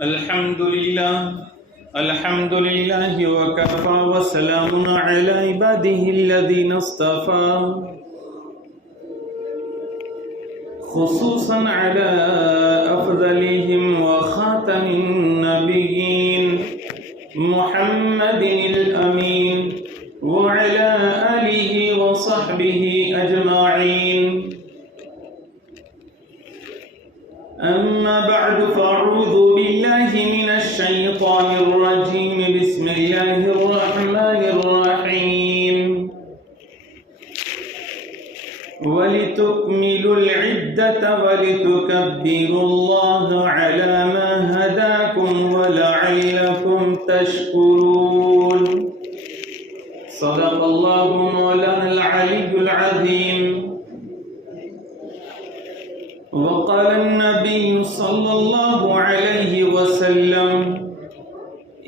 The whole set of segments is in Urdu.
الحمد لله وكفى وسلام على عباده الذين اصطفى خصوصا على أفضلهم وخاتم النبيين محمد الأمين وعلى آله وصحبه أجمعين. أما بعد فأعوذ بالله من الشيطان الرجيم. بسم الله الرحمن الرحيم. ولتكملوا العدة ولتكبروا الله على ما هداكم ولعلكم تشكرون. صدق الله مولانا العلي العظيم. وقال النبي صلى الله عليه وسلم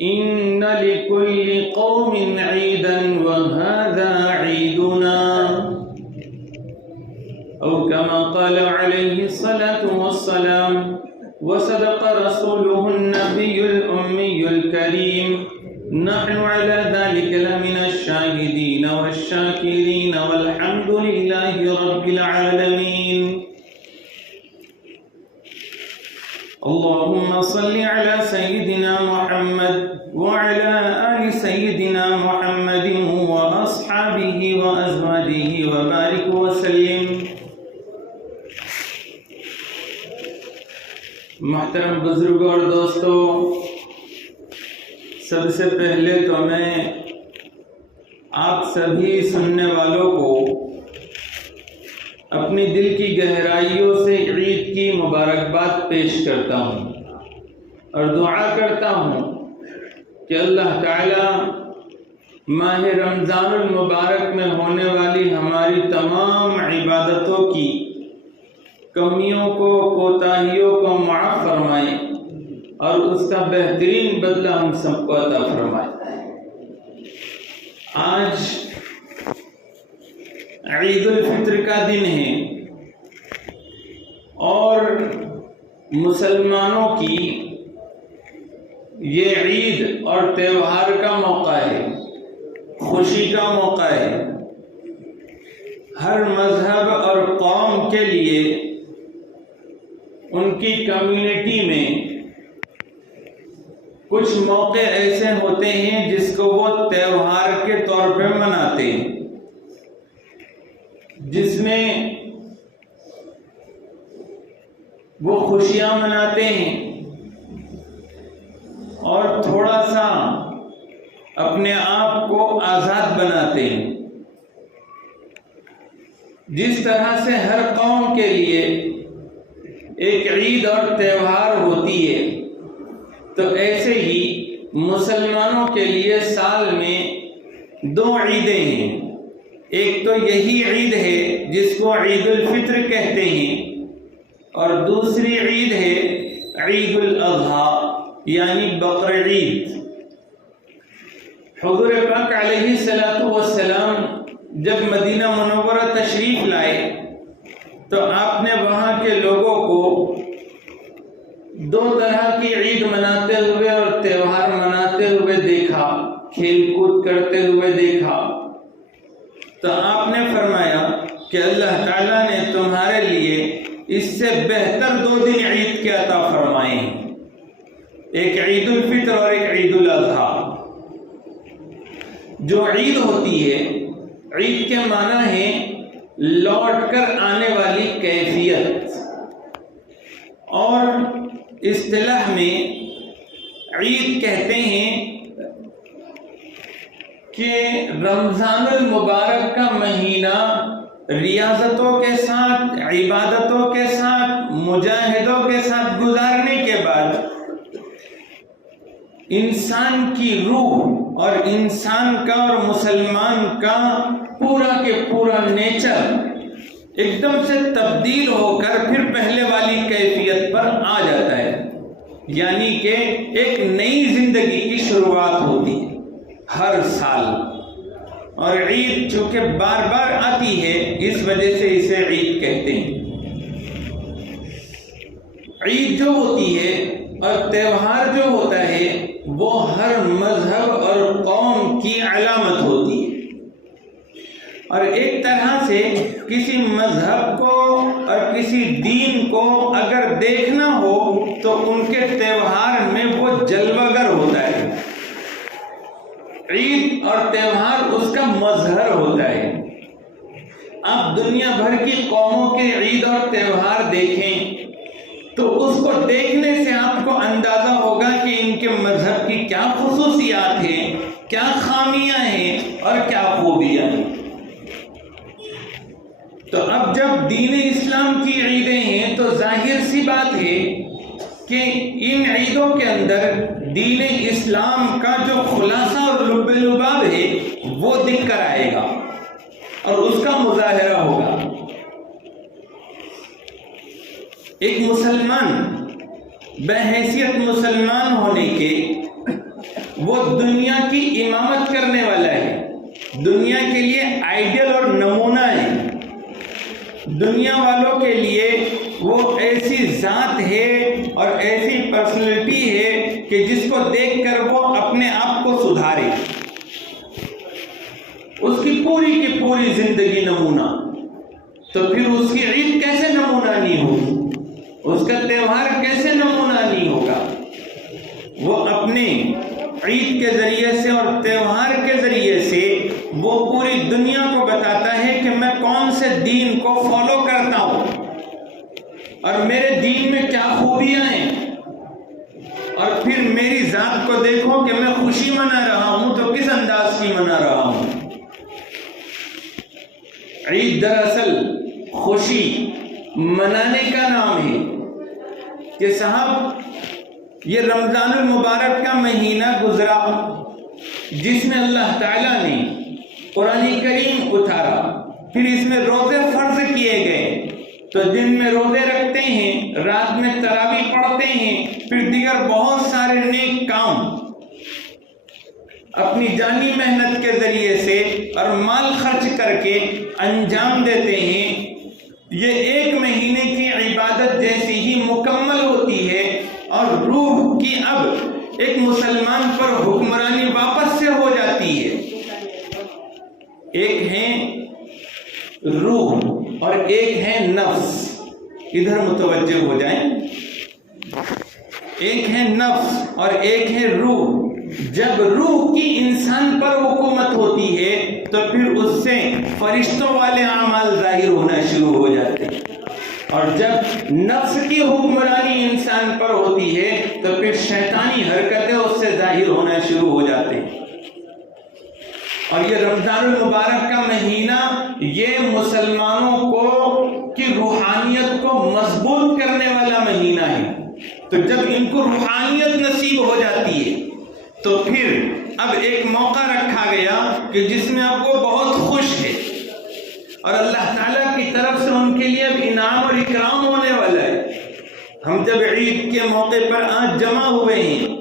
إن لكل قوم عيدا وهذا عيدنا، أو كما قال عليه الصلاة والسلام. وصدق رسوله النبي الأمي الكريم. نحن على ذلك لمن الشاهدين والشاكرين والحمد لله رب العالمين. اللهم صل على سيدنا محمد وعلى آل سيدنا محمد وأصحابه وأزواجه وبارك وسلم. محترم بزرگوں اور دوستو، سب سے پہلے تو میں آپ سبھی سننے والوں کو اپنی دل کی گہرائیوں سے عید کی مبارکباد پیش کرتا ہوں اور دعا کرتا ہوں کہ اللہ تعالی ماہ رمضان المبارک میں ہونے والی ہماری تمام عبادتوں کی کمیوں کو، کوتاہیوں کو معاف فرمائے اور اس کا بہترین بدلہ ہم سب کو عطا فرمائے. آج عید الفطر کا دن ہے اور مسلمانوں کی یہ عید اور تہوار کا موقع ہے، خوشی کا موقع ہے. ہر مذہب اور قوم کے لیے ان کی کمیونٹی میں کچھ موقع ایسے ہوتے ہیں جس کو وہ تہوار کے طور پہ مناتے ہیں، جس میں وہ خوشیاں مناتے ہیں اور تھوڑا سا اپنے آپ کو آزاد بناتے ہیں. جس طرح سے ہر قوم کے لیے ایک عید اور تہوار ہوتی ہے، تو ایسے ہی مسلمانوں کے لیے سال میں دو عیدیں ہیں. ایک تو یہی عید ہے جس کو عید الفطر کہتے ہیں، اور دوسری عید ہے عید الاضحیٰ یعنی بقر عید. حضور پاک علیہ السلام جب مدینہ منورہ تشریف لائے تو آپ نے وہاں کے لوگوں کو دو طرح کی عید مناتے ہوئے اور تہوار مناتے ہوئے دیکھا، کھیل کود کرتے ہوئے دیکھا. تو آپ نے فرمایا کہ اللہ تعالیٰ نے تمہارے لیے اس سے بہتر دو دن عید کے عطا فرمائے ہیں، ایک عید الفطر اور ایک عید الاضحیٰ. جو عید ہوتی ہے، عید کے معنی ہے لوٹ کر آنے والی کیفیت، اور اصطلاح میں عید کہتے ہیں کہ رمضان المبارک کا مہینہ ریاضتوں کے ساتھ، عبادتوں کے ساتھ، مجاہدوں کے ساتھ گزارنے کے بعد انسان کی روح اور انسان کا اور مسلمان کا پورا کے پورا نیچر ایک دم سے تبدیل ہو کر پھر پہلے والی کیفیت پر آ جاتا ہے، یعنی کہ ایک نئی زندگی کی شروعات ہوتی ہے ہر سال. اور عید چونکہ بار بار آتی ہے اس وجہ سے اسے عید کہتے ہیں. عید جو ہوتی ہے اور تہوار جو ہوتا ہے وہ ہر مذہب اور قوم کی علامت ہوتی ہے، اور ایک طرح سے کسی مذہب کو اور کسی دین کو اگر دیکھنا ہو تو ان کے تہوار میں وہ جلوہ گر ہوتا ہے۔ عید اور تہوار اس کا مظہر ہوتا ہے۔ آپ دنیا بھر کی قوموں کے عید اور تہوار دیکھیں تو اس کو دیکھنے سے آپ کو اندازہ ہوگا کہ ان کے مذہب کی کیا خصوصیات ہیں، کیا خامیاں ہیں اور کیا خوبیاں ہیں۔ تو اب جب دین اسلام کی عیدیں ہیں تو ظاہر سی بات ہے کہ ان عیدوں کے اندر دین اسلام کا جو خلاصہ اور لب لباب ہے وہ دکھ کر آئے گا اور اس کا مظاہرہ ہوگا۔ ایک مسلمان بحیثیت مسلمان ہونے کے وہ دنیا کی امامت کرنے والا ہے، دنیا کے لیے آئیڈیل اور نمونہ ہے، دنیا والوں کے لیے وہ ایسی ذات ہے اور ایسی پرسنالٹی ہے کہ جس کو دیکھ کر وہ اپنے آپ کو سدھارے، اس کی پوری زندگی نمونہ، تو پھر اس کی عید کیسے نمونہ نہیں ہوگی، اس کا تہوار کیسے نمونہ نہیں ہوگا؟ وہ اپنے عید کے ذریعے سے اور تہوار کے ذریعے سے وہ پوری دنیا کو بتاتا ہے کہ میں کون سے دین کو فالو کرتا ہوں اور میرے دین میں کیا خوبیاں ہیں، اور پھر میری ذات کو دیکھو کہ میں خوشی منا رہا ہوں تو کس انداز کی منا رہا ہوں۔ عید دراصل خوشی منانے کا نام ہے کہ صاحب یہ رمضان المبارک کا مہینہ گزرا جس میں اللہ تعالیٰ نے قرآن کریم اتارا، پھر اس میں روزے فرض کیے گئے، تو دن میں روزے رکھتے ہیں، رات میں تراویح پڑھتے ہیں، پھر دیگر بہت سارے نیک کام اپنی جانی محنت کے ذریعے سے اور مال خرچ کر کے انجام دیتے ہیں۔ یہ ایک مہینے کی عبادت جیسی ہی مکمل ہوتی ہے اور روح کی اب ایک مسلمان پر حکمرانی واپس سے ہو جاتی ہے۔ ایک ہے روح اور ایک ہے نفس، ادھر متوجہ ہو جائیں، ایک ہے نفس اور ایک ہے روح۔ جب روح کی انسان پر حکومت ہوتی ہے تو پھر اس سے فرشتوں والے اعمال ظاہر ہونا شروع ہو جاتے ہیں، اور جب نفس کی حکمرانی انسان پر ہوتی ہے تو پھر شیطانی حرکتیں اس سے ظاہر ہونا شروع ہو جاتے ہیں۔ اور یہ رمضان المبارک کا مہینہ یہ مسلمانوں کو کی روحانیت کو مضبوط کرنے والا مہینہ ہے، تو جب ان کو روحانیت نصیب ہو جاتی ہے تو پھر اب ایک موقع رکھا گیا کہ جس میں اب وہ بہت خوش ہے اور اللہ تعالیٰ کی طرف سے ان کے لیے اب انعام اور اکرام ہونے والا ہے۔ ہم جب عید کے موقع پر آج جمع ہوئے ہیں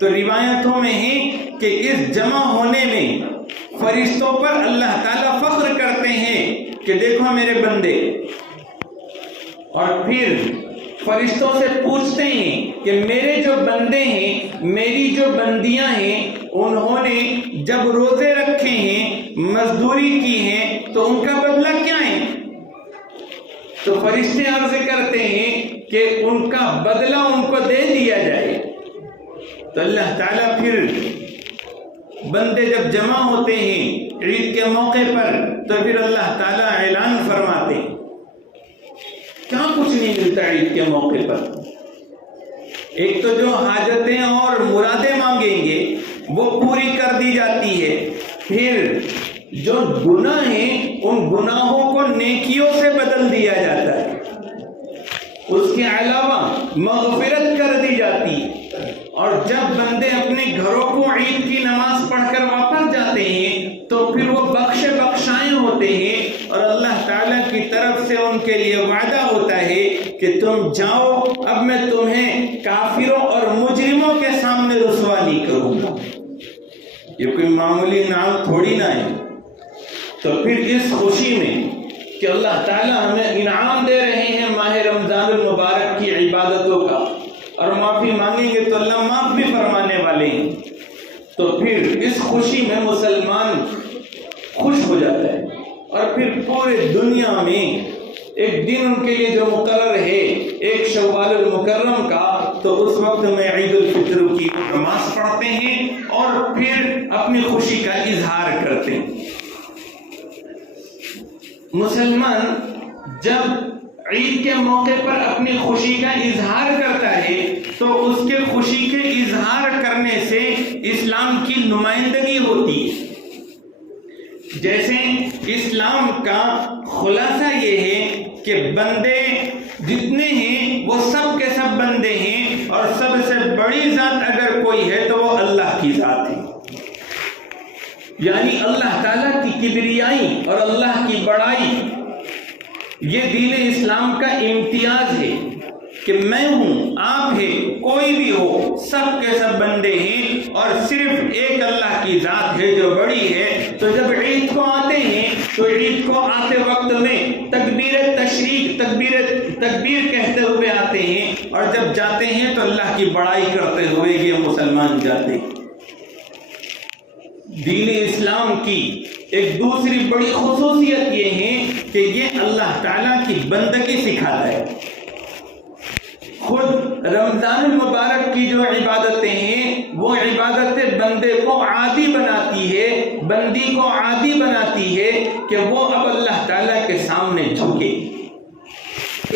تو روایتوں میں ہے کہ اس جمع ہونے میں فرشتوں پر اللہ تعالیٰ فخر کرتے ہیں کہ دیکھو میرے بندے، اور پھر فرشتوں سے پوچھتے ہیں کہ میرے جو بندے ہیں، میری جو بندیاں ہیں، انہوں نے جب روزے رکھے ہیں، مزدوری کی ہے، تو ان کا بدلہ کیا ہے؟ تو فرشتے عرض کرتے ہیں کہ ان کا بدلہ ان کو دے دیا جائے۔ تو اللہ تعالیٰ پھر بندے جب جمع ہوتے ہیں عید کے موقع پر تو پھر اللہ تعالیٰ اعلان فرماتے ہیں، کیا کچھ نہیں ملتا عید کے موقع پر۔ ایک تو جو حاجتیں اور مرادیں مانگیں گے وہ پوری کر دی جاتی ہے، پھر جو گناہ ہیں ان گناہوں کو نیکیوں سے بدل دیا جاتا ہے، اس کے علاوہ مغفرت کر دی جاتی ہے، اور جب بندے اپنے گھروں کو عید کی نماز پڑھ کر واپس جاتے ہیں تو پھر وہ بخش بخشائے ہوتے ہیں، اور اللہ تعالیٰ کی طرف سے ان کے لیے وعدہ ہوتا ہے کہ تم جاؤ، اب میں تمہیں کافروں اور مجرموں کے سامنے رسوا نہیں کروں گا۔ یہ کوئی معمولی نام تھوڑی نہ ہے۔ تو پھر اس خوشی میں کہ اللہ تعالیٰ ہمیں انعام دے رہے ہیں ماہ رمضان المبارک کی عبادتوں کا، اور معافی مانگیں گے تو اللہ معاف بھی فرمانے والے ہیں، تو پھر اس خوشی میں مسلمان خوش ہو جاتا ہے، اور پھر پورے دنیا میں ایک دن ان کے لیے جو مقرر ہے 1 شوال المکرم کا، تو اس وقت میں عید الفطر کی نماز پڑھتے ہیں اور پھر اپنی خوشی کا اظہار کرتے ہیں۔ مسلمان جب عید کے موقع پر اپنی خوشی کا اظہار کرتا ہے تو اس کے خوشی کے اظہار کرنے سے اسلام کی نمائندگی ہوتی ہے۔ جیسے اسلام کا خلاصہ یہ ہے کہ بندے جتنے ہیں وہ سب کے سب بندے ہیں، اور سب سے بڑی ذات اگر کوئی ہے تو وہ اللہ کی ذات ہے، یعنی اللہ تعالیٰ کی کبریائی اور اللہ کی بڑائی، یہ دین اسلام کا امتیاز ہے کہ میں ہوں، آپ ہے، کوئی بھی ہو، سب کے سب بندے ہیں، اور صرف ایک اللہ کی ذات ہے جو بڑی ہے۔ تو جب عید کو آتے ہیں تو عید کو آتے وقت میں تکبیر تشریق، تکبیر کہتے ہوئے آتے ہیں، اور جب جاتے ہیں تو اللہ کی بڑائی کرتے ہوئے یہ مسلمان جاتے ہیں۔ دین اسلام کی ایک دوسری بڑی خصوصیت یہ ہے کہ یہ اللہ تعالیٰ کی بندگی سکھاتا ہے۔ خود رمضان المبارک کی جو عبادتیں ہیں وہ عبادتیں بندے کو عادی بناتی ہے، بندی کو عادی بناتی ہے کہ وہ اب اللہ تعالیٰ کے سامنے جھکے۔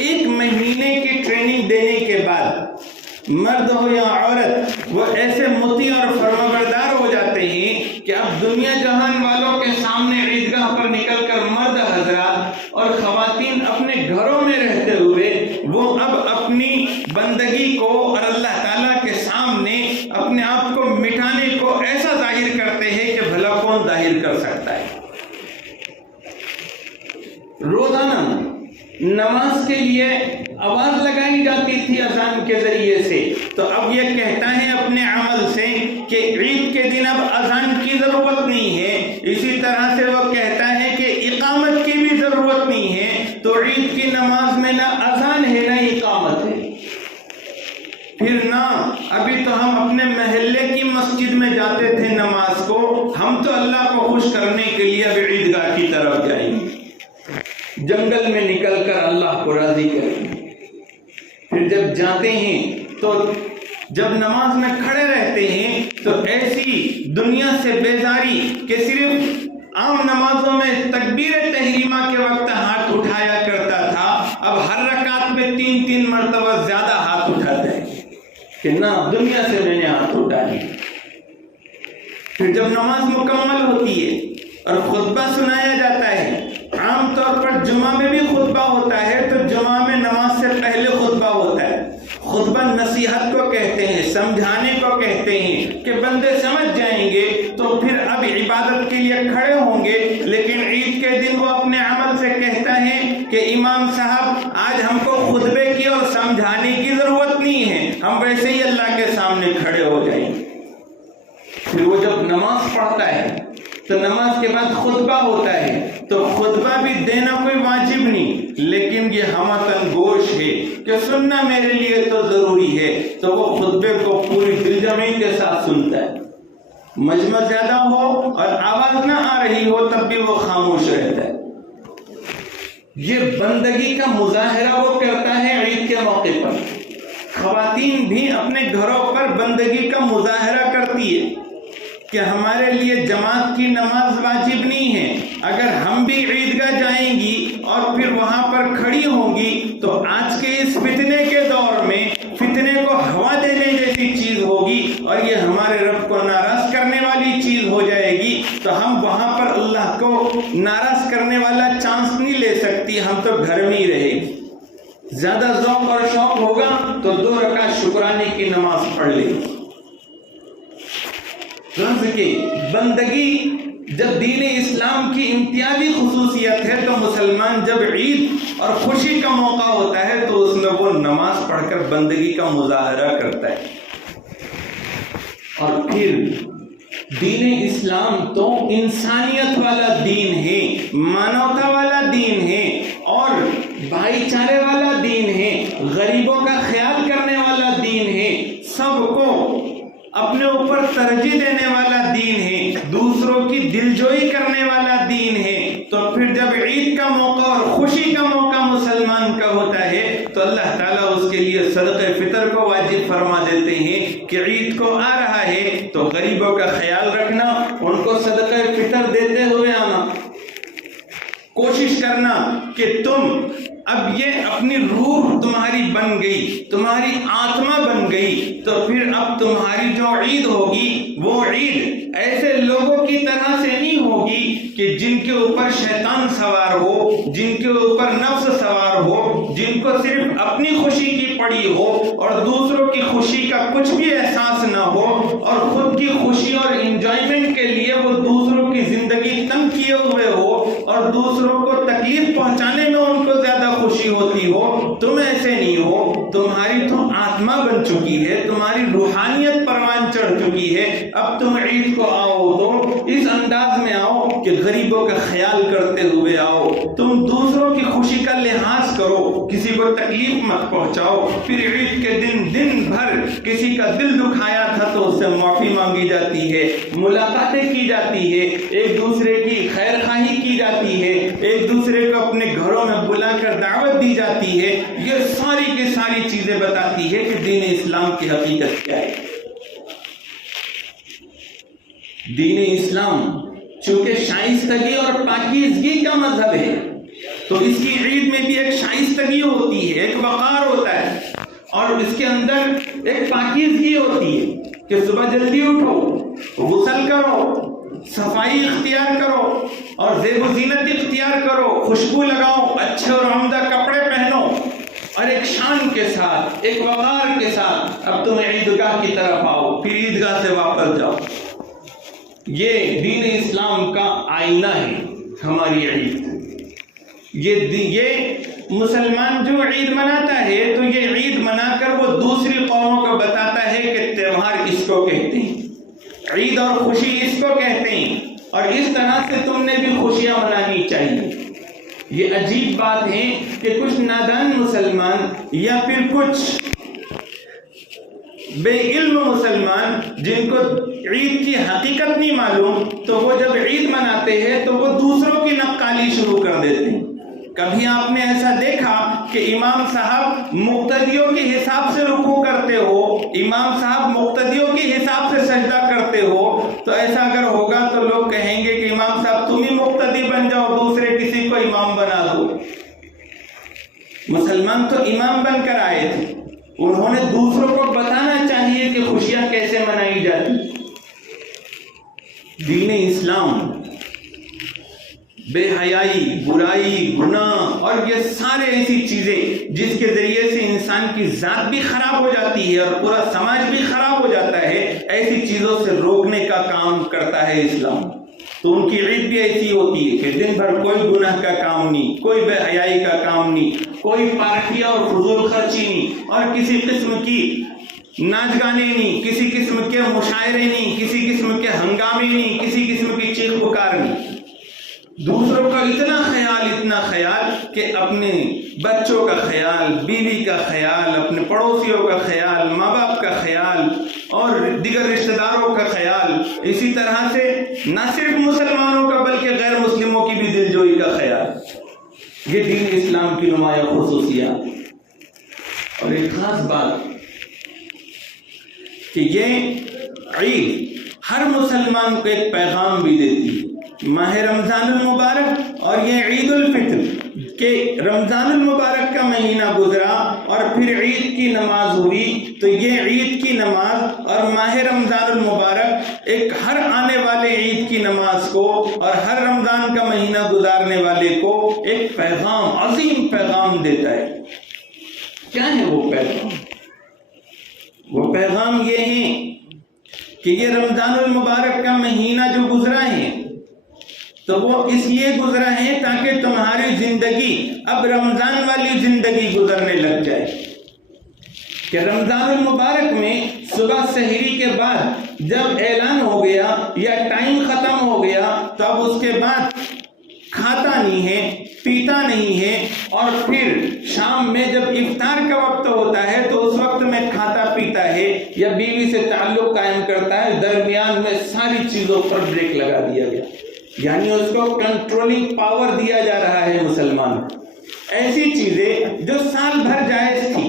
1 مہینے کی ٹریننگ دینے کے بعد مرد ہو یا عورت وہ ایسے مطیع اور فرمانبردار ہو جاتے ہیں کہ اب دنیا جہان والوں کے سامنے عیدگاہ پر نکل کر مرد حضرات اور خواتین اپنے گھروں میں رہتے ہوئے وہ اب اپنی بندگی کو اور اللہ تعالیٰ کے سامنے اپنے آپ کو مٹانے کو ایسا ظاہر کرتے ہیں کہ بھلا کون ظاہر کر سکتا ہے۔ روزانہ نماز کے لیے آواز لگائی جاتی تھی اذان کے ذریعے سے، تو اب یہ کہتا ہے اپنے عمل سے کہ عید کے دن اب اذان کی ضرورت نہیں ہے، اسی طرح سے وہ کہتا ہے کہ اقامت کی بھی ضرورت نہیں ہے، تو عید کی نماز میں نہ اذان ہے نہ اقامت ہے۔ پھر نہ ابھی تو ہم اپنے محلے کی مسجد میں جاتے تھے نماز کو، ہم تو اللہ کو خوش کرنے کے لیے اب عیدگاہ کی طرف جائیں گے، جنگل میں نکل کر اللہ کو راضی کریں گے۔ پھر جب جاتے ہیں تو جب نماز میں کھڑے رہتے ہیں تو ایسی دنیا سے بیزاری کہ صرف عام نمازوں میں تکبیر تحریمہ کے وقت ہاتھ اٹھایا کرتا تھا، اب ہر رکعت میں 3 مرتبہ زیادہ ہاتھ اٹھاتا ہے کہ نہ دنیا سے میں نے ہاتھ اٹھائی۔ پھر جب نماز مکمل ہوتی ہے اور خطبہ سنایا جاتا ہے، عام طور پر جمعہ میں بھی خطبہ ہوتا ہے، تو جمعہ میں نماز سے پہلے خطبہ ہوتا ہے۔ خطبہ نصیحت کو کہتے ہیں، سمجھانے کو کہتے ہیں کہ بندے سمجھ جائیں گے تو پھر اب عبادت کے لیے کھڑے ہوں گے۔ لیکن عید کے دن وہ اپنے عمل سے کہتا ہے کہ امام صاحب آج ہم کو خطبے کی اور سمجھانے کی ضرورت نہیں ہے، ہم ویسے ہی اللہ کے سامنے کھڑے ہو جائیں گے۔ پھر وہ جب نماز پڑھتا ہے تو نماز کے بعد خطبہ ہوتا ہے، تو خطبہ بھی دینا کوئی واجب نہیں، لیکن یہ ہمتن گوش ہے کہ سننا میرے لیے تو ضروری ہے، تو وہ خطبے کو پوری دلجمعی کے ساتھ سنتا ہے۔ مجمع زیادہ ہو اور آواز نہ آ رہی ہو تب بھی وہ خاموش رہتا ہے۔ یہ بندگی کا مظاہرہ وہ کرتا ہے عید کے موقع پر۔ خواتین بھی اپنے گھروں پر بندگی کا مظاہرہ کرتی ہے کہ ہمارے لیے جماعت کی نماز واجب نہیں ہے، اگر ہم بھی عیدگاہ جائیں گی اور پھر وہاں پر کھڑی ہوں گی تو آج کے اس فتنے کے دور میں فتنے کو ہوا دینے جیسی چیز ہوگی اور یہ ہمارے رب کو ناراض کرنے والی چیز ہو جائے گی، تو ہم وہاں پر اللہ کو ناراض کرنے والا چانس نہیں لے سکتی، ہم تو گھر میں ہی رہے گی۔ زیادہ ذوق اور شوق ہوگا تو 2 رکعت شکرانے کی نماز پڑھ لے گی۔ کہ بندگی جب دین اسلام کی امتیازی خصوصیت ہے تو مسلمان جب عید اور خوشی کا موقع ہوتا ہے تو اس میں وہ نماز پڑھ کر بندگی کا مظاہرہ کرتا ہے۔ اور پھر دین اسلام تو انسانیت والا دین ہے، مانوتا والا دین ہے، اور بھائی چارے والا دین ہے، غریبوں کا خیال کرنے والا دین ہے، سب کو اپنے اوپر ترجیح دینے والا دین ہے، دوسروں کی دلجوئی کرنے والا دین ہے۔ تو پھر جب عید کا موقع اور خوشی کا موقع مسلمان کا ہوتا ہے تو اللہ تعالیٰ اس کے لیے صدقہ فطر کو واجب فرما دیتے ہیں کہ عید کو آ رہا ہے تو غریبوں کا خیال رکھنا، ان کو صدقہ فطر دیتے ہوئے آنا، کوشش کرنا کہ تم اب یہ اپنی روح تمہاری بن گئی، تمہاری آتما بن گئی، تو پھر اب تمہاری جو عید ہوگی وہ عید ایسے لوگوں کی طرح سے نہیں ہوگی کہ جن کے اوپر شیطان سوار ہو، جن کے اوپر نفس سوار ہو، جن کو صرف اپنی خوشی کی پڑی ہو اور دوسروں کی خوشی کا کچھ بھی احساس نہ ہو، اور خود کی خوشی اور انجوائمنٹ کے لیے وہ دوسروں کی زندگی تنگ کیے ہوئے ہو اور دوسروں کو تکلیف پہنچانے میں ان کو زیادہ خوشی ہوتی ہو۔ تم ایسے نہیں ہو، تمہاری تو آتما بن چکی ہے، تمہاری روحانیت پروان چڑھ چکی ہے۔ اب تم عید کو آؤ تو اس انداز میں آؤ کہ غریبوں کا خیال کرتے ہوئے آؤ، تم دوسروں کی خوشی کا لحاظ کرو، کسی کو تکلیف مت پہنچاؤ۔ پھر عید کے دن بھر کسی کا دل دکھایا تھا تو اس سے معافی مانگی جاتی ہے، ملاقاتیں کی جاتی ہے، ایک دوسرے کی خیر خواہی کی جاتی ہے، ایک دوسرے کو اپنے گھروں میں بلا کر دعوت دی جاتی ہے۔ یہ ساری کی ساری چیزیں بتاتی ہے کہ دین اسلام کی حقیقت کیا ہے۔ دین اسلام چونکہ شائستگی اور پاکیزگی کا مذہب ہے تو اس کی عید میں بھی ایک شائستگی ہوتی ہے، ایک وقار ہوتا ہے، اور اس کے اندر ایک پاکیزگی ہوتی ہے کہ صبح جلدی اٹھو، غسل کرو، صفائی اختیار کرو اور زیب و زینت اختیار کرو، خوشبو لگاؤ، اچھے اور عمدہ کپڑے پہنو، اور ایک شان کے ساتھ، ایک وقار کے ساتھ اب تم عیدگاہ کی طرف آؤ، پھر عیدگاہ سے واپس جاؤ۔ یہ دین اسلام کا آئینہ ہے ہماری عید۔ یہ مسلمان جو عید مناتا ہے تو یہ عید منا کر وہ دوسری قوموں کو بتاتا ہے کہ تہوار اس کو کہتے ہیں، عید اور خوشی اس کو کہتے ہیں، اور اس طرح سے تم نے بھی خوشیاں منانی چاہیے۔ یہ عجیب بات ہے کہ کچھ نادان مسلمان یا پھر کچھ بے علم مسلمان جن کو عید کی حقیقت نہیں معلوم، تو وہ جب عید مناتے ہیں تو وہ دوسروں کی نقالی شروع کر دیتے ہیں۔ کبھی آپ نے ایسا دیکھا کہ امام صاحب مقتدیوں کے حساب سے رکوع کرتے ہو، امام صاحب مقتدیوں کے حساب سے سجدہ کرتے ہو؟ تو ایسا اگر ہوگا تو لوگ کہیں گے کہ امام صاحب تم ہی مقتدی بن جاؤ، دوسرے کسی کو امام بنا دو۔ مسلمان تو امام بن کر آئے تھے، انہوں نے دوسروں کو بتانا چاہیے کہ خوشیاں کیسے منائی جاتی۔ دین اسلام بے حیائی، برائی، گناہ اور یہ سارے ایسی چیزیں جس کے ذریعے سے انسان کی ذات بھی خراب ہو جاتی ہے اور پورا سماج بھی خراب ہو جاتا ہے، ایسی چیزوں سے روکنے کا کام کرتا ہے اسلام۔ تو ان کی عید بھی ایسی ہوتی ہے کہ دن بھر کوئی گناہ کا کام نہیں، کوئی بے حیائی کا کام نہیں، کوئی پارٹیاں اور فضول خرچی نہیں، اور کسی قسم کی ناچ گانے نہیں، کسی قسم کے مشاعرے نہیں، کسی قسم کے ہنگامے نہیں، کسی قسم کی چیخ پکار نہیں۔ دوسروں کا اتنا خیال کہ اپنے بچوں کا خیال، بیوی کا خیال، اپنے پڑوسیوں کا خیال، ماں باپ کا خیال اور دیگر رشتہ داروں کا خیال، اسی طرح سے نہ صرف مسلمانوں کا بلکہ غیر مسلموں کی بھی دلجوئی کا خیال۔ یہ دین اسلام کی نمایاں خصوصیات۔ اور ایک خاص بات کہ یہ عید ہر مسلمان کو ایک پیغام بھی دیتی ہے۔ ماہ رمضان المبارک اور یہ عید الفطر کہ رمضان المبارک کا مہینہ گزرا اور پھر عید کی نماز ہوئی، تو یہ عید کی نماز اور ماہ رمضان المبارک ایک ہر آنے والے عید کی نماز کو اور ہر رمضان کا مہینہ گزارنے والے کو ایک پیغام، عظیم پیغام دیتا ہے۔ کیا ہے وہ پیغام؟ وہ پیغام یہ ہے کہ یہ رمضان المبارک کا مہینہ جو گزرا ہے تو وہ اس لیے گزرا ہے تاکہ تمہاری زندگی اب رمضان والی زندگی گزرنے لگ جائے۔ کہ رمضان المبارک میں صبح سحری کے بعد جب اعلان ہو گیا یا ٹائم ختم ہو گیا تو اب اس کے بعد کھاتا نہیں ہے، پیتا نہیں ہے، اور پھر شام میں جب افطار کا وقت ہوتا ہے تو اس وقت میں کھاتا پیتا ہے یا بیوی سے تعلق قائم کرتا ہے، درمیان میں ساری چیزوں پر بریک لگا دیا گیا، یعنی اس کو کنٹرولنگ پاور دیا جا رہا ہے مسلمان۔ ایسی چیزیں جو سال بھر جائز تھی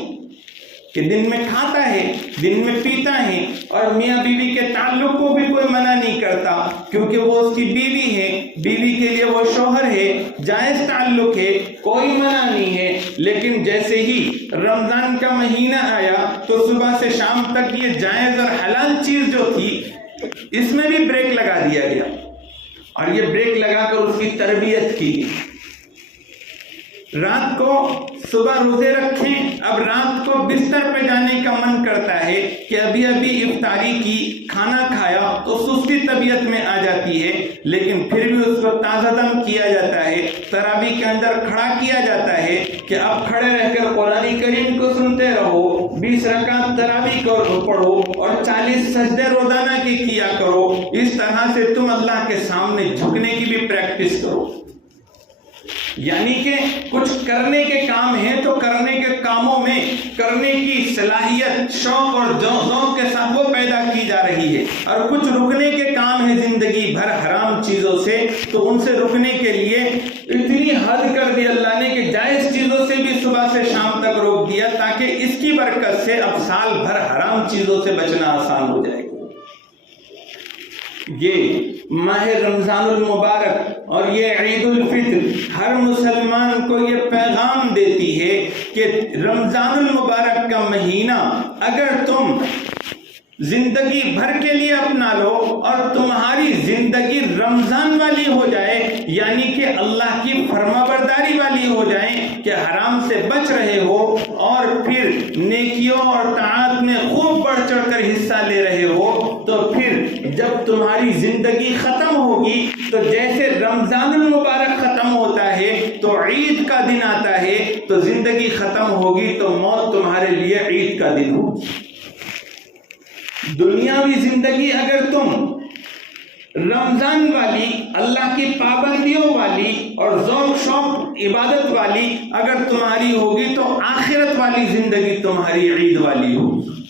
کہ دن میں کھاتا ہے، دن میں پیتا ہے، اور میاں بیوی کے تعلق کو بھی کوئی منع نہیں کرتا کیونکہ وہ اس کی بیوی ہے، بیوی کے لیے وہ شوہر ہے، جائز تعلق ہے، کوئی منع نہیں ہے، لیکن جیسے ہی رمضان کا مہینہ آیا تو صبح سے شام تک یہ جائز اور حلال چیز جو تھی اس میں بھی بریک لگا دیا گیا، اور یہ بریک لگا کر اس کی تربیت کی۔ رات کو صبح روزے رکھیں، اب رات کو بستر پہ جانے کا من کرتا ہے کہ ابھی افطاری کی، کھانا کھایا تو سستی طبیعت میں آ جاتی ہے، لیکن پھر بھی اس کو تازہ دم کیا جاتا ہے، تراویح کے اندر کھڑا کیا جاتا ہے کہ اب کھڑے رہ کر قرآن کریم کو سنتے رہو، 20 رکعت تراویح کو پڑھو اور 40 سجدے روزانہ کے کیا کرو، اس طرح سے تم اللہ کے سامنے جھکنے کی بھی پریکٹس کرو۔ یعنی کہ کچھ کرنے کے کام ہیں تو کرنے کے کاموں میں کرنے کی صلاحیت، شوق اور ذوق کے ساتھ وہ پیدا کی جا رہی ہے، اور کچھ رکنے کے کام ہیں زندگی بھر حرام چیزوں سے، تو ان سے رکنے کے لیے اتنی حد کر دی اللہ نے کہ جائز چیزوں سے بھی صبح سے شام تک روک دیا تاکہ اس کی برکت سے اب سال بھر حرام چیزوں سے بچنا آسان ہو جائے گا۔ یہ ماہ رمضان المبارک اور یہ عید الفطر ہر مسلمان کو یہ پیغام دیتی ہے کہ رمضان المبارک کا مہینہ اگر تم زندگی بھر کے لیے اپنا لو اور تمہاری زندگی رمضان والی ہو جائے، یعنی کہ اللہ کی فرما برداری والی ہو جائے کہ حرام سے بچ رہے ہو اور پھر نیکیوں اور طاعات میں خوب بڑھ چڑھ کر حصہ لے رہے ہو، تو پھر جب تمہاری زندگی ختم ہوگی تو جیسے رمضان المبارک ختم ہوتا ہے تو عید کا دن آتا ہے، تو زندگی ختم ہوگی تو موت تمہارے لیے عید کا دن ہوگی۔ دنیاوی زندگی اگر تم رمضان والی، اللہ کی پابندیوں والی اور ذوق شوق عبادت والی اگر تمہاری ہوگی تو آخرت والی زندگی تمہاری عید والی ہوگی،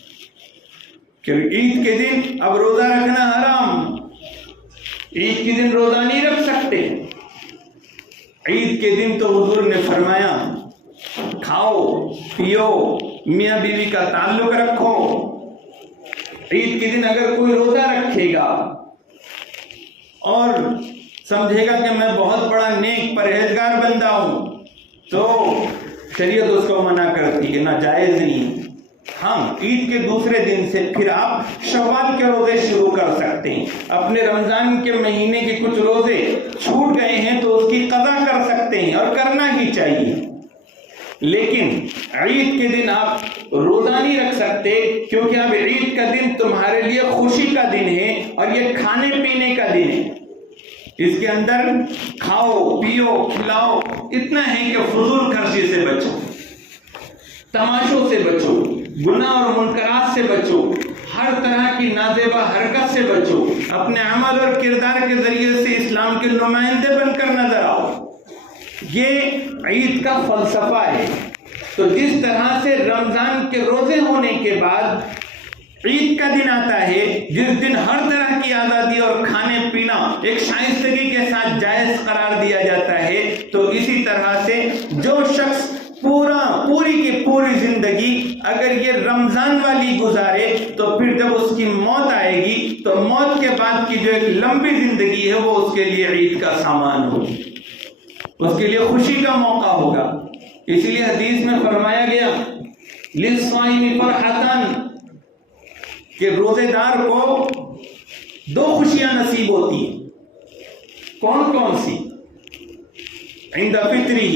کہ عید کے دن اب روزہ رکھنا حرام، عید کے دن روزہ نہیں رکھ سکتے۔ عید کے دن تو حضور نے فرمایا کھاؤ پیو، میاں بیوی کا تعلق رکھو۔ عید کے دن اگر کوئی روزہ رکھے گا اور سمجھے گا کہ میں بہت بڑا نیک پرہیزگار بندہ ہوں تو شریعت اس کو منع کرتی ہے، ناجائز نہیں۔ ہم عید کے دوسرے دن سے پھر آپ شوال کے روزے شروع کر سکتے ہیں، اپنے رمضان کے مہینے کے کچھ روزے چھوٹ گئے ہیں تو اس کی قضا کر سکتے ہیں اور کرنا ہی چاہیے، لیکن عید کے دن آپ روزہ نہیں رکھ سکتے کیونکہ اب عید کا دن تمہارے لیے خوشی کا دن ہے اور یہ کھانے پینے کا دن ہے، اس کے اندر کھاؤ پیو کھلاؤ، اتنا ہے کہ فضول خرچی سے بچو، تماشوں سے بچو، گناہ اور منکرات سے بچو، ہر طرح کی نازیبا حرکت سے بچو، اپنے عمل اور کردار کے ذریعے سے اسلام کے نمائندے بن کر نظر آؤ۔ یہ عید کا فلسفہ ہے۔ تو جس طرح سے رمضان کے روزے ہونے کے بعد عید کا دن آتا ہے جس دن ہر طرح کی آزادی اور کھانے پینا ایک شائستگی کے ساتھ جائز قرار دیا جاتا ہے، تو اسی طرح سے جو شخص پوری کی پوری زندگی اگر یہ رمضان والی گزارے تو پھر جب اس کی موت آئے گی تو موت کے بعد کی جو ایک لمبی زندگی ہے وہ اس کے لیے عید کا سامان ہوگی، اس کے لیے خوشی کا موقع ہوگا۔ اسی لیے حدیث میں فرمایا گیا للصائم فرحتان، کہ روزے دار کو دو خوشیاں نصیب ہوتی ہیں۔ کون کون سی؟ عند فطری،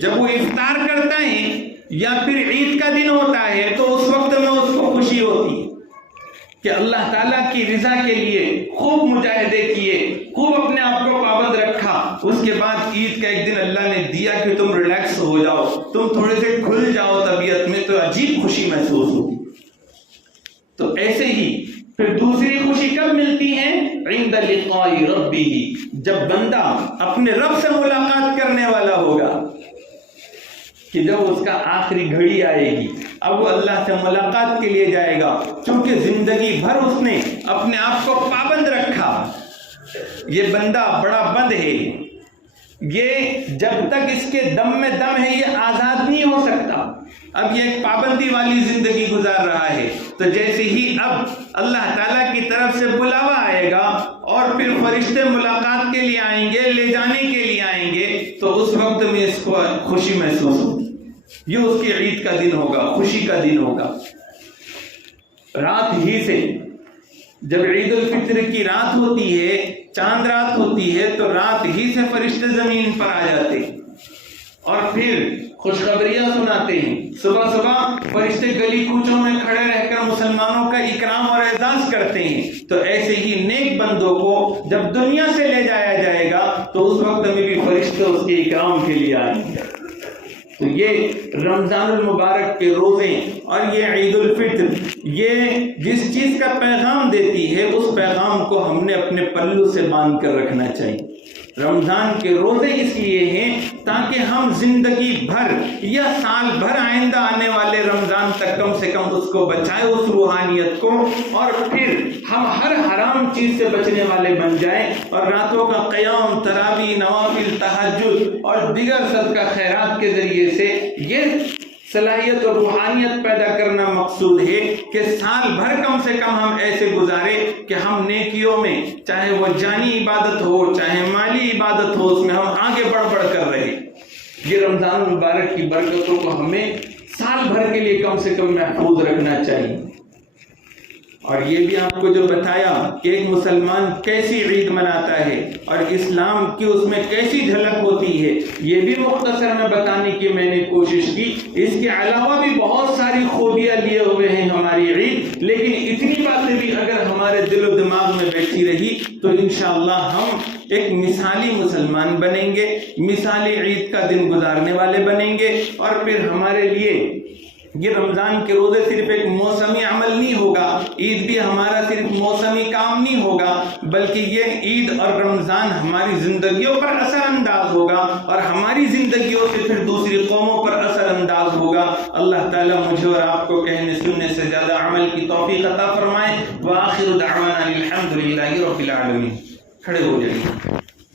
جب وہ افطار کرتا ہے یا پھر عید کا دن ہوتا ہے تو اس وقت میں اس کو خوشی ہوتی ہے کہ اللہ تعالیٰ کی رضا کے لیے خوب مجاہدے کیے، خوب اپنے آپ کو پابند رکھا، اس کے بعد عید کا ایک دن اللہ نے دیا کہ تم ریلیکس ہو جاؤ، تم تھوڑے سے کھل جاؤ طبیعت میں، تو عجیب خوشی محسوس ہوتی۔ تو ایسے ہی پھر دوسری خوشی کب ملتی ہے؟ عند لقاء ربہ، جب بندہ اپنے رب سے ملاقات کرنے والا ہوگا، کہ جب اس کا آخری گھڑی آئے گی، اب وہ اللہ سے ملاقات کے لیے جائے گا، چونکہ زندگی بھر اس نے اپنے آپ کو پابند رکھا، یہ بندہ بڑا بند ہے، یہ جب تک اس کے دم میں دم ہے یہ آزاد نہیں ہو سکتا، اب یہ ایک پابندی والی زندگی گزار رہا ہے۔ تو جیسے ہی اب اللہ تعالیٰ کی طرف سے بلاوا آئے گا اور پھر فرشتے ملاقات کے لیے آئیں گے، لے جانے کے لیے آئیں گے، تو اس وقت میں اس کو خوشی محسوس ہوگی، یہ اس کی عید کا دن ہوگا، خوشی کا دن ہوگا۔ رات ہی سے جب عید الفطر کی رات ہوتی ہے، چاند رات ہوتی ہے، تو رات ہی سے فرشتے زمین پر آ جاتے ہیں اور پھر خوشخبریاں سناتے ہیں۔ صبح صبح فرشتے گلی کوچوں میں کھڑے رہ کر مسلمانوں کا اکرام اور اعزاز کرتے ہیں۔ تو ایسے ہی نیک بندوں کو جب دنیا سے لے جایا جائے گا تو اس وقت میں بھی فرشتے اس کے اکرام کے لیے آئیں گے۔ تو یہ رمضان المبارک کے روزے اور یہ عید الفطر یہ جس چیز کا پیغام دیتی ہے، اس پیغام کو ہم نے اپنے پلو سے باندھ کر رکھنا چاہیے۔ رمضان کے روزے اس لیے ہیں تاکہ ہم زندگی بھر یا سال بھر آئندہ آنے والے رمضان تک کم سے کم اس کو بچائے، اس روحانیت کو، اور پھر ہم ہر حرام چیز سے بچنے والے بن جائیں، اور راتوں کا قیام، تراویح، نوافل، تہجد اور دیگر صدقہ خیرات کے ذریعے سے یہ صلاحیت اور روحانیت پیدا کرنا مقصود ہے کہ سال بھر کم سے کم ہم ایسے گزارے کہ ہم نیکیوں میں، چاہے وہ جانی عبادت ہو چاہے مالی عبادت ہو، اس میں ہم آگے بڑھ کر رہے۔ یہ رمضان المبارک کی برکتوں کو ہمیں سال بھر کے لیے کم سے کم محفوظ رکھنا چاہیے۔ اور یہ بھی آپ کو جو بتایا کہ ایک مسلمان کیسی عید مناتا ہے اور اسلام کی اس میں کیسی جھلک ہوتی ہے، یہ بھی مختصر میں بتانے کی میں نے کوشش کی۔ اس کے علاوہ بھی بہت ساری خوبیاں لیے ہوئے ہیں ہماری عید، لیکن اتنی باتیں بھی اگر ہمارے دل و دماغ میں بیٹھی رہی تو انشاءاللہ ہم ایک مثالی مسلمان بنیں گے، مثالی عید کا دن گزارنے والے بنیں گے، اور پھر ہمارے لیے یہ رمضان کے روزے صرف ایک موسمی عمل نہیں ہوگا، عید بھی ہمارا صرف موسمی کام نہیں ہوگا، بلکہ یہ عید اور رمضان ہماری زندگیوں پر اثر انداز ہوگا اور ہماری زندگیوں سے پھر دوسری قوموں پر اثر انداز ہوگا۔ اللہ تعالیٰ مجھے اور آپ کو کہنے سننے سے زیادہ عمل کی توفیق عطا فرمائے۔ وآخر دعوانا الحمدللہ رب العالمین۔ کھڑے ہو جائیے۔